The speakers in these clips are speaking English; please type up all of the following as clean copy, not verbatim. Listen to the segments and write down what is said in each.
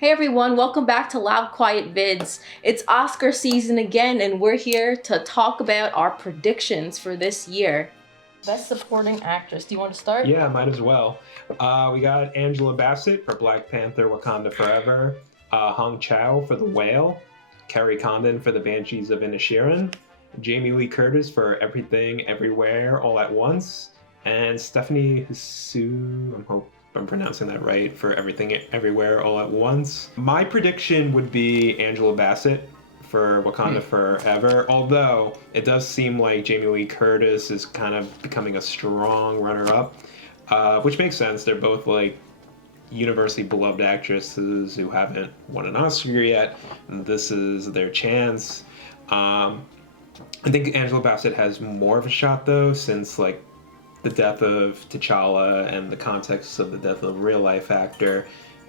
Hey everyone, welcome back to Loud Quiet Vids. It's Oscar season again, and we're here to talk about our predictions for this year. Best Supporting Actress. Do you want to start? Yeah, might as well. We got Angela Bassett for Black Panther: Wakanda Forever, Hong Chow for The Whale, Kerry Condon for The Banshees of Inisherin, Jamie Lee Curtis for Everything Everywhere All at Once, and Stephanie Hsu, I hope I'm pronouncing that right, for Everything Everywhere All at Once. My prediction would be Angela Bassett for Wakanda Forever, although it does seem like Jamie Lee Curtis is kind of becoming a strong runner-up, which makes sense. They're both like universally beloved actresses who haven't won an Oscar yet. And this is their chance. I think Angela Bassett has more of a shot though, since like the death of T'Challa and the context of the death of a real life actor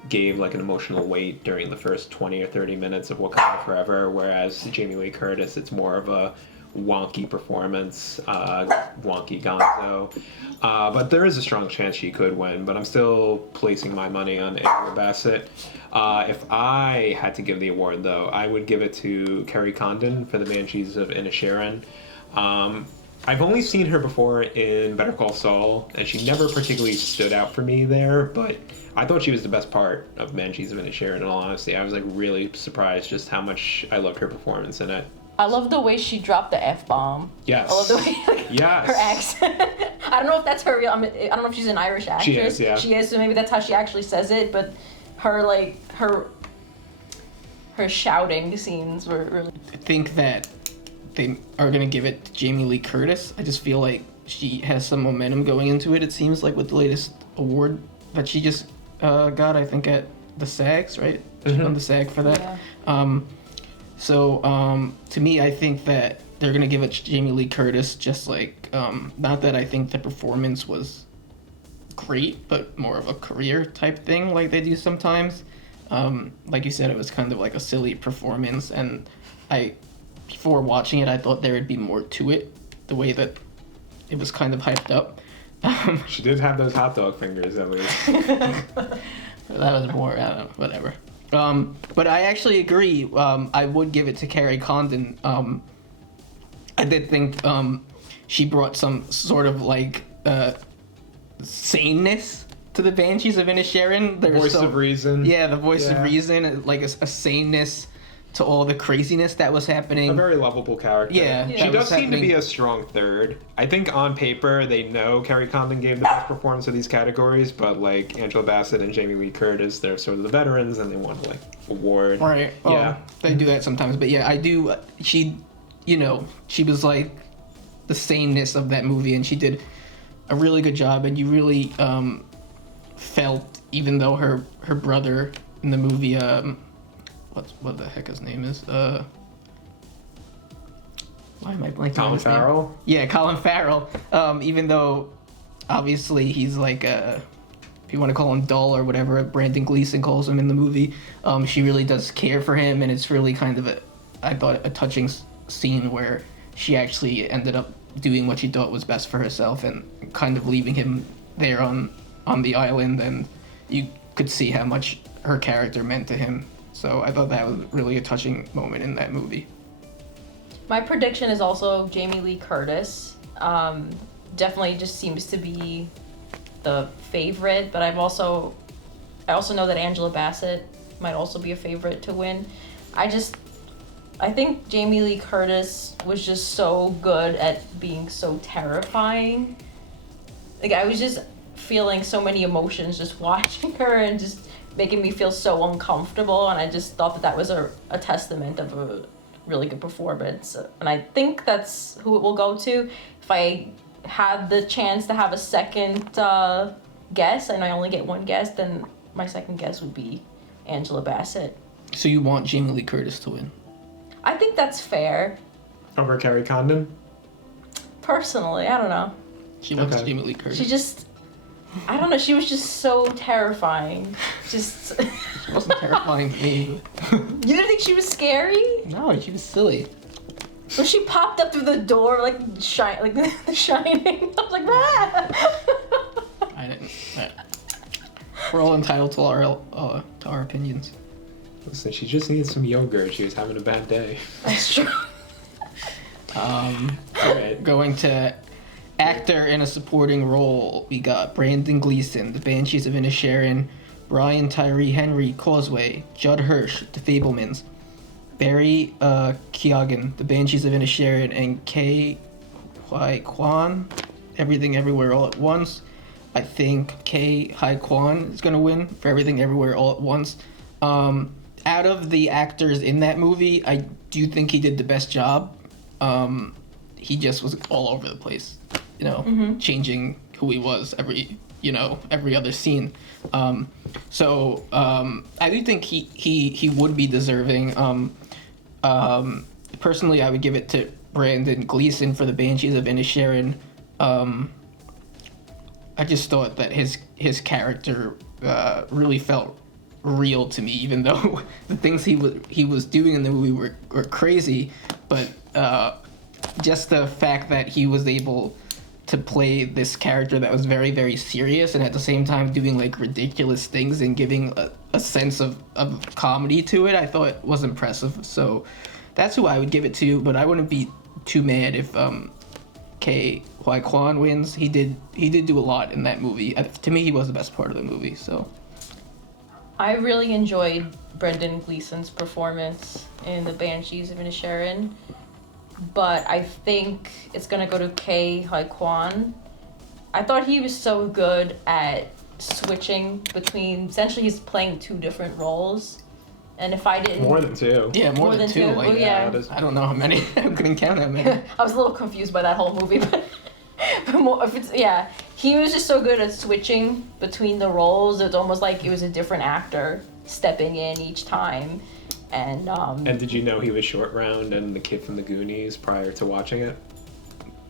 gave like an emotional weight during the first 20 or 30 minutes of Wakanda Forever, whereas Jamie Lee Curtis, it's more of a wonky performance, wonky gonzo. But there is a strong chance she could win, but I'm still placing my money on Angela Bassett. If I had to give the award, though, I would give it to Kerry Condon for The Banshees of Inisherin. I've only seen her before in Better Call Saul, and she never particularly stood out for me there, but I thought she was the best part of Banshees of Inisherin, in all honesty. I was like really surprised just how much I loved her performance in it. I love the way she dropped the F-bomb. Yes. I love the way yes. her accent. I don't know if that's her real, I don't know if she's an Irish actress. She is, yeah. She is, so maybe that's how she actually says it, but her shouting scenes were really... I think that they are going to give it to Jamie Lee Curtis. I just feel like she has some momentum going into it, it seems like, with the latest award that she just got, I think, at the SAGs, right? She won the SAG for that. Yeah. To me, I think that they're going to give it to Jamie Lee Curtis, just like, not that I think the performance was great, but more of a career type thing like they do sometimes. Like you said, it was kind of like a silly performance, and before watching it, I thought there would be more to it, the way that it was kind of hyped up. She did have those hot dog fingers, at least. That was more, I don't know, whatever. But I actually agree. I would give it to Kerry Condon. I did think she brought some sort of like saneness to the Banshees of Inisherin. Voice of reason. Yeah, the voice of reason, like a saneness to all the craziness that was happening. A very lovable character. Yeah. She does seem to be a strong third. I think on paper they know Kerry Condon gave the best performance of these categories, but like Angela Bassett and Jamie Lee Curtis, they're sort of the veterans and they want to like award. Right. Well, yeah. They do that sometimes, but yeah, I do. She was like the saneness of that movie, and she did a really good job, and you really felt, even though her brother in the movie, what the heck his name is? Why am I blanking on his name? Colin Farrell? Yeah, Colin Farrell. Even though, obviously, he's like if you want to call him dull or whatever Brandon Gleeson calls him in the movie, she really does care for him, and it's really kind of I thought, a touching scene where she actually ended up doing what she thought was best for herself and kind of leaving him there on the island, and you could see how much her character meant to him. So I thought that was really a touching moment in that movie. My prediction is also Jamie Lee Curtis. Definitely just seems to be the favorite, but I also know that Angela Bassett might also be a favorite to win. I think Jamie Lee Curtis was just so good at being so terrifying. Like, I was just feeling so many emotions just watching her and just making me feel so uncomfortable, and I just thought that was a testament of a really good performance. And I think that's who it will go to. If I had the chance to have a second guess, and I only get one guess, then my second guess would be Angela Bassett. So you want Jamie Lee Curtis to win? I think that's fair. Over Kerry Condon? Personally, I don't know. She wants Jamie Lee Curtis. She just... I don't know, she was just so terrifying. Just... She wasn't terrifying to me. You didn't think she was scary? No, she was silly. When she popped up through the door, like The Shining, I was like, ah! I didn't. We're all entitled to our opinions. Listen, she just needed some yogurt. She was having a bad day. That's true. All right. Going to actor in a supporting role, we got Brandon Gleeson, The Banshees of Inisherin, Brian Tyree Henry, Causeway, Judd Hirsch, The Fablemans, Barry Keoghan, The Banshees of Inisherin, and Kei Huy Kwan, Everything Everywhere All at Once. I think Kei Huy Kwan is going to win for Everything Everywhere All at Once. Out of the actors in that movie, I do think he did the best job. He just was all over the place, changing who he was every other scene. So I do think he would be deserving. Personally, I would give it to Brandon Gleeson for The Banshees of Inisherin. I just thought that his character really felt real to me, even though the things he was doing in the movie were crazy. But just the fact that he was able to play this character that was very, very serious and at the same time doing like ridiculous things and giving a sense of comedy to it, I thought was impressive. So that's who I would give it to, but I wouldn't be too mad if Kei Huy Kwan wins. He did do a lot in that movie. To me, he was the best part of the movie. So I really enjoyed Brendan Gleeson's performance in The Banshees of Inisherin, but I think it's gonna go to Kei Huy Kwan. I thought he was so good at switching between, essentially he's playing two different roles, and if I didn't... More than two. yeah, more than two. Like, Oh, yeah. I don't know how many. I couldn't count how many. I was a little confused by that whole movie, but more, he was just so good at switching between the roles. It's almost like it was a different actor stepping in each time. And And did you know he was Short Round and the kid from the Goonies prior to watching it?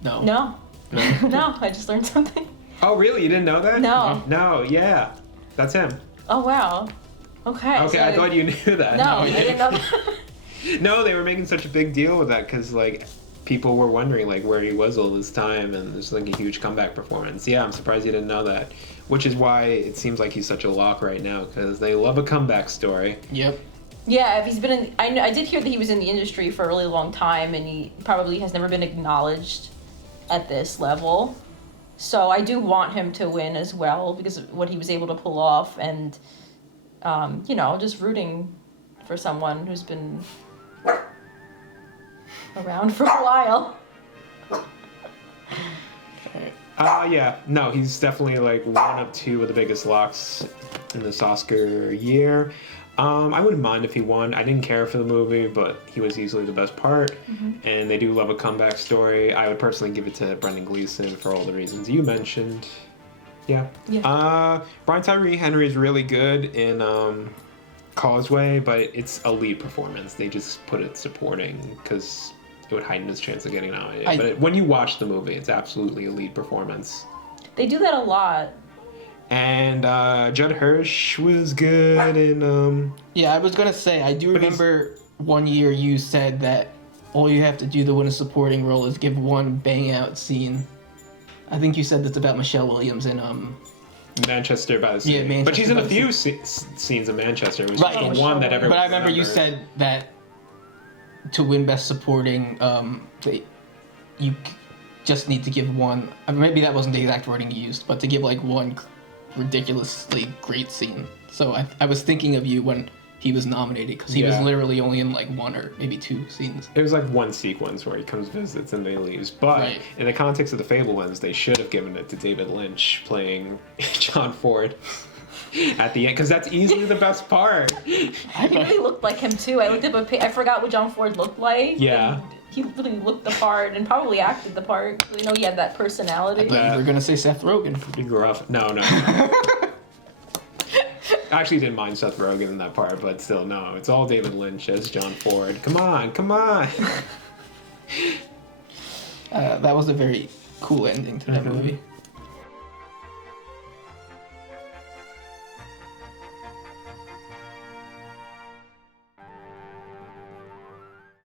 No. no, no, I just learned something. Oh, really? You didn't know that? No. No, yeah. That's him. Oh wow, okay. Okay, so- I thought you knew that. No, I didn't know that. No, they were making such a big deal with that because, like, people were wondering, like, where he was all this time, and there's, like, a huge comeback performance. Yeah, I'm surprised you didn't know that. Which is why it seems like he's such a lock right now, because they love a comeback story. Yep. Yeah, if he's been in, I did hear that he was in the industry for a really long time, and he probably has never been acknowledged at this level. So I do want him to win as well because of what he was able to pull off, and just rooting for someone who's been around for a while. Yeah. No, he's definitely, like, one of two of the biggest locks in this Oscar year. I wouldn't mind if he won. I didn't care for the movie, but he was easily the best part. And they do love a comeback story. I would personally give it to Brendan Gleeson for all the reasons you mentioned. Yeah. Brian Tyree Henry is really good in Causeway, but it's a lead performance. They just put it supporting because it would heighten his chance of getting nominated. But when you watch the movie, it's absolutely a lead performance. They do that a lot. And Judd Hirsch was good in... Yeah, I was gonna say, I do remember one year you said that all you have to do to win a supporting role is give one bang out scene. I think you said that's about Michelle Williams in Manchester by the Sea. Yeah, Manchester but she's in by a the few scenes in Manchester. It was Right. just the one that everyone But I remember you remembers. said that to win best supporting, you just need to give one. Maybe that wasn't the exact wording you used, but to give like one ridiculously great scene. So I was thinking of you when he was nominated because he was literally only in like one or maybe two scenes. It was like one sequence where he comes, visits, and then he leaves. But in the context of the Fablemans, they should have given it to David Lynch playing John Ford at the end, because that's easily the best part. He really looked like him too. I looked up I forgot what John Ford looked like. Yeah. And he really looked the part and probably acted the part. You know, he had that personality. I thought you were gonna say Seth Rogen. He grew up. No. I actually didn't mind Seth Rogen in that part, but still, no. It's all David Lynch as John Ford. Come on. That was a very cool ending to that movie.